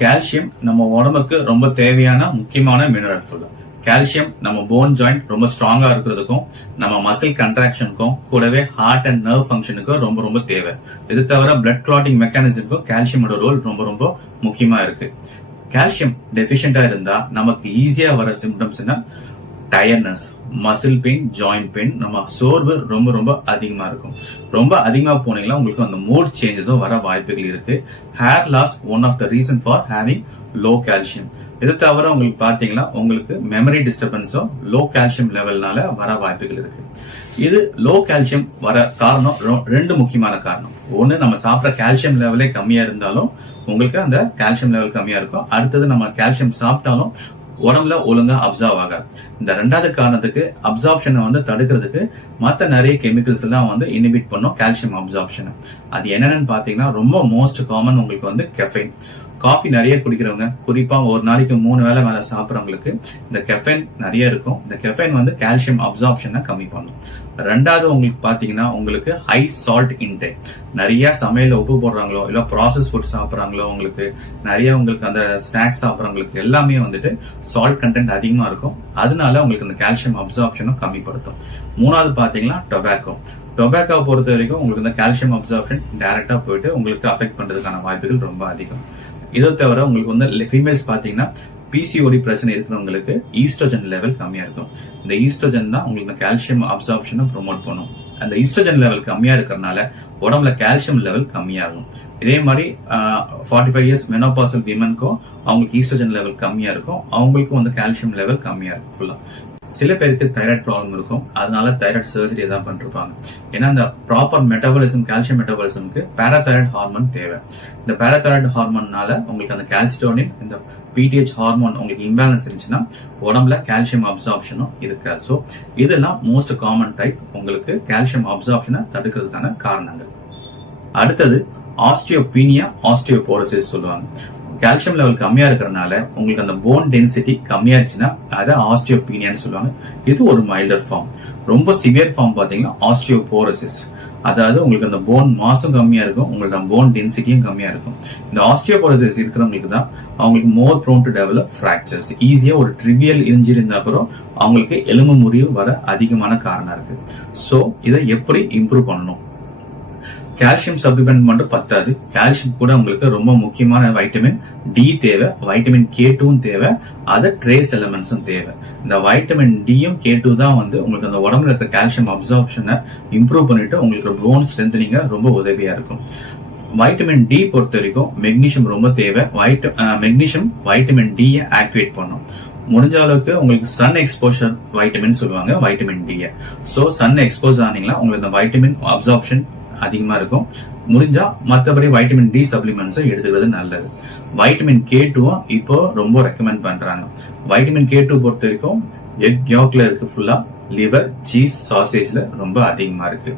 Calcium நம்ம உடம்புக்கு ரொம்ப தேவையான முக்கியமான மினரல் ஃபுட் கால்சியம் நம்ம போன் ஜாயிண்ட் ரொம்ப ஸ்ட்ராங்கா இருக்கிறதுக்கும் நம்ம மசில் கன்ட்ராக்ஷனுக்கும் கூடவே ஹார்ட் அண்ட் நர்வ் ஃபங்க்ஷனுக்கும் ரொம்ப ரொம்ப தேவை. இது தவிர பிளட் கிளாட்டிங் மெக்கானிசம்க்கும் கால்சியமோட ரோல் ரொம்ப ரொம்ப முக்கியமா இருக்கு. கால்சியம் டெபிஷியண்டா இருந்தா நமக்கு ஈஸியா வர symptoms tiredness muscle pain joint pain நம்ம சோர்வு ரொம்ப ரொம்ப அதிகமா இருக்கும். ரொம்ப அதிகமா போனீங்கன்னா உங்களுக்கு அந்த மூட் சேஞ்சஸும் வர வாய்ப்புகள் இருக்கு. Hair loss one of the reason for having low calcium இது தவிர உங்களுக்கு பார்த்தீங்கன்னா உங்களுக்கு மெமரி டிஸ்டர்பன்ஸும் லோ கால்சியம் லெவல்னால வர வாய்ப்புகள் இருக்கு. இது லோ கால்சியம் வர காரணம் ரெண்டு முக்கியமான காரணம். ஒன்னு நம்ம சாப்பிட்ற கால்சியம் லெவலே கம்மியா இருந்தாலும் உங்களுக்கு அந்த கால்சியம் லெவல் கம்மியா இருக்கும். அடுத்தது நம்ம கால்சியம் சாப்பிட்டாலும் உடம்புல ஒழுங்கா அப்சர்வ் ஆகாது. இந்த ரெண்டாவது காரணத்துக்கு அப்சார்ப்ஷனை வந்து தடுக்கிறதுக்கு மற்ற நிறைய கெமிக்கல்ஸ் எல்லாம் வந்து இனிபிட் பண்ணும் கால்சியம் அப்சார்ப்ஷனை அது என்னென்னு பாத்தீங்கன்னா ரொம்ப மோஸ்ட் காமன் உங்களுக்கு வந்து கெஃபைன் காஃபி நிறைய குடிக்கிறவங்க குறிப்பாக ஒரு நாளைக்கு மூணு வேளை மேலே சாப்பிட்றவங்களுக்கு இந்த கெஃபைன் நிறைய இருக்கும். இந்த கெஃபைன் வந்து கால்சியம் அப்சார்ப்ஷனை கம்மி பண்ணும். ரெண்டாவது உங்களுக்கு பார்த்தீங்கன்னா உங்களுக்கு ஹை சால்ட் இன்டேக் நிறைய சமையல் உப்பு போடுறாங்களோ இல்லை ப்ராசஸ் ஃபுட் சாப்பிட்றாங்களோ உங்களுக்கு நிறைய உங்களுக்கு அந்த ஸ்நாக்ஸ் சாப்பிட்றவங்களுக்கு எல்லாமே வந்துட்டு சால்ட் கண்டென்ட் அதிகமாக இருக்கும். அதனால உங்களுக்கு அந்த கால்சியம் அப்சார்ப்ஷனும் கம்மிப்படுத்தும். மூணாவது பார்த்தீங்கன்னா டொபாக்கோ டொபாக்கோ பொறுத்த வரைக்கும் உங்களுக்கு இந்த கால்சியம் அப்சார்ப்ஷன் டேரெக்டாக போயிட்டு உங்களுக்கு அஃபெக்ட் பண்ணுறதுக்கான வாய்ப்புகள் ரொம்ப அதிகம். இதை தவிர உங்களுக்கு வந்து ஃபீமேல்ஸ் பாத்தீங்கன்னா பிசிஓடி பிரச்சனை இருக்கிறவங்களுக்கு ஈஸ்ட்ரோஜன் லெவல் கம்மியா இருக்கும். இந்த ஈஸ்ட்ரோஜன் தான் உங்களுக்கு இந்த கால்சியம் அப்சார்ப்ஷனை ப்ரொமோட் பண்ணும். அந்த ஈஸ்ட்ரோஜன் லெவல் கம்மியா இருக்கிறனால உடம்புல கால்சியம் லெவல் கம்மியாகும். இதே மாதிரி ஃபார்ட்டி ஃபைவ் இயர்ஸ் மெனோபாசல் விமனுக்கும் அவங்களுக்கு ஈஸ்ட்ரோஜன் லெவல் கம்மியா இருக்கும். அவங்களுக்கும் வந்து கால்சியம் லெவல் கம்மியா இருக்கும் ஃபுல்லா சில பேருக்கு தைராய்டு ப்ராப்ளம் இருக்கும். அதனால தைராய்டு சர்ஜரி தான் பண்ணிருப்பாங்க. ஏன்னா இந்த ப்ராப்பர் மெட்டபாலிசம் கால்சியம் மெட்டபாலிசம்க்கு பேராதைராய்டு ஹார்மோன் தேவை. இந்த பேராதைராய்டு ஹார்மோன்னால உங்களுக்கு அந்த கால்சிட்டோனின் இந்த பிடிஹெச் ஹார்மோன் உங்களுக்கு இம்பேலன்ஸ் இருந்துச்சுன்னா உடம்புல கால்சியம் அப்சார்ப்ஷனும் இருக்காது. ஸோ இதெல்லாம் மோஸ்ட் காமன் டைப் உங்களுக்கு கால்சியம் அப்சார்ப்ஷனை தடுக்கிறதுக்கான காரணங்கள். அடுத்தது ஆஸ்டியோபீனியா ஆஸ்டியோபோரோசிஸ் சொல்லுவாங்க. கால்சியம் லெவல் கம்மியா இருக்கிறனால உங்களுக்கு அந்த போன் டென்சிட்டி கம்மியா இருந்துச்சுன்னா அதை ஆஸ்டியோபீனியான்னு சொல்லுவாங்க. இது ஒரு மைல்டர் ஃபார்ம் ரொம்ப சிவியர் ஃபார்ம் பாத்தீங்கன்னா ஆஸ்டியோபோரோசிஸ் அதாவது உங்களுக்கு அந்த போன் மாசும் கம்மியா இருக்கும் உங்களோட போன் டென்சிட்டியும் கம்மியா இருக்கும். இந்த ஆஸ்டியோபோரோசிஸ் இருக்கிறவங்களுக்கு தான் அவங்களுக்கு more prone to develop fractures ஈஸியா ஒரு ட்ரிவியல் இன்ஜுரி இருந்தா கூட அவங்களுக்கு எலும்பு முறிவு வர அதிகமான காரணம் இருக்கு. ஸோ இதை எப்படி இம்ப்ரூவ் பண்ணணும்? கால்சியம் சப்ளிமெண்ட் மட்டும் பத்தாது. கால்சியம் கூட உங்களுக்கு ரொம்ப முக்கியமான வைட்டமின் டி தேவை. வைட்டமின் கே டூவும் தேவை. அதை ட்ரேஸ் எலமெண்ட்ஸும் தேவை. இந்த வைட்டமின் டியும் கே டூ தான் வந்து உங்களுக்கு அந்த உடம்புல இருக்கிற கால்சியம் அப்சார்ப்ஷனை இம்ப்ரூவ் பண்ணிட்டு உங்களுக்கு போன் ஸ்ட்ரென்த்னிங்க ரொம்ப உதவியா இருக்கும். வைட்டமின் டி பொறுத்த வரைக்கும் மெக்னீஷியம் ரொம்ப தேவை. வைட் மெக்னீஷியம் வைட்டமின் டியை ஆக்டிவேட் பண்ணும். முடிஞ்ச அளவுக்கு உங்களுக்கு சன் எக்ஸ்போஷர் வைட்டமின் சொல்லுவாங்க vitamin D so sun expose ஆனீங்கன்னா உங்களுக்கு இந்த வைட்டமின் அப்சார்ப்ஷன் அதிகமா இருக்கும். முடிஞ்சா மற்றபடி வைட்டமின் டி சப்ளிமெண்ட்ஸும் எடுத்துக்கிறது நல்லது. வைட்டமின் கே டூவும் இப்போ ரொம்ப ரெக்கமெண்ட் பண்றாங்க. வைட்டமின் கே டூ பொறுத்த வரைக்கும் எக் யோக்ல இருக்கு ஃபுல்லா லிவர் சீஸ் சாசேஜ்ல ரொம்ப அதிகமா இருக்கு.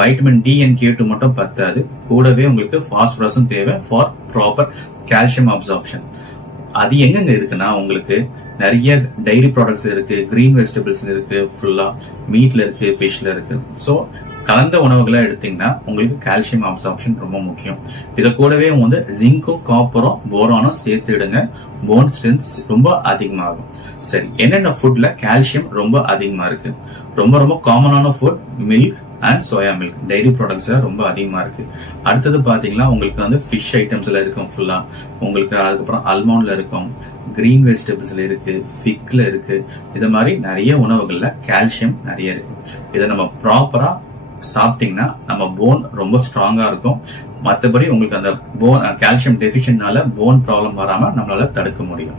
Vitamin D and K two மட்டும் பத்தாது. கூடவே உங்களுக்கு ஃபாஸ்பரஸும் தேவை ஃபார் ப்ராப்பர் கால்சியம் அப்சார்ப்ஷன் அது எங்கெங்க இருக்குன்னா உங்களுக்கு நிறைய டைரி ப்ராடக்ட்ஸ் இருக்கு கிரீன் வெஜிடபிள்ஸ் இருக்கு ஃபுல்லா மீட்ல இருக்கு ஃபிஷ்ல இருக்கு. ஸோ கலந்த உணவுகளை எடுத்தீங்கன்னா உங்களுக்கு கால்சியம் அப்சார்ப்ஷன் ரொம்ப முக்கியம். இதை கூடவே வந்து ஜிங்கும் காப்பரும் போரானும் சேர்த்து இடுங்க போன் ஸ்ட்ரென்த் ரொம்ப அதிகமாகும். சரி என்னென்ன ஃபுட்ல கால்சியம் ரொம்ப அதிகமா இருக்கு? ரொம்ப ரொம்ப காமனான food milk and soya milk dairy ப்ராடக்ட்ஸ்ல ரொம்ப அதிகமா இருக்கு. அடுத்தது பாத்தீங்கன்னா உங்களுக்கு வந்து ஃபிஷ் ஐட்டம்ஸ்ல இருக்கும் ஃபுல்லா உங்களுக்கு அதுக்கப்புறம் அல்மோண்ட்ல இருக்கும். கிரீன் வெஜிடபிள்ஸ்ல இருக்கு. ஃபிக்ல இருக்கு. இது மாதிரி நிறைய உணவுகள்ல கால்சியம் நிறைய இருக்கு. இதை நம்ம ப்ராப்பரா சாப்பிட்டீங்கன்னா நம்ம போன் ரொம்ப ஸ்ட்ராங்காக இருக்கும். மற்றபடி உங்களுக்கு அந்த போன் கால்சியம் டெஃபிஷியன்னால போன் ப்ராப்ளம் வராமல் நம்மளால தடுக்க முடியும்.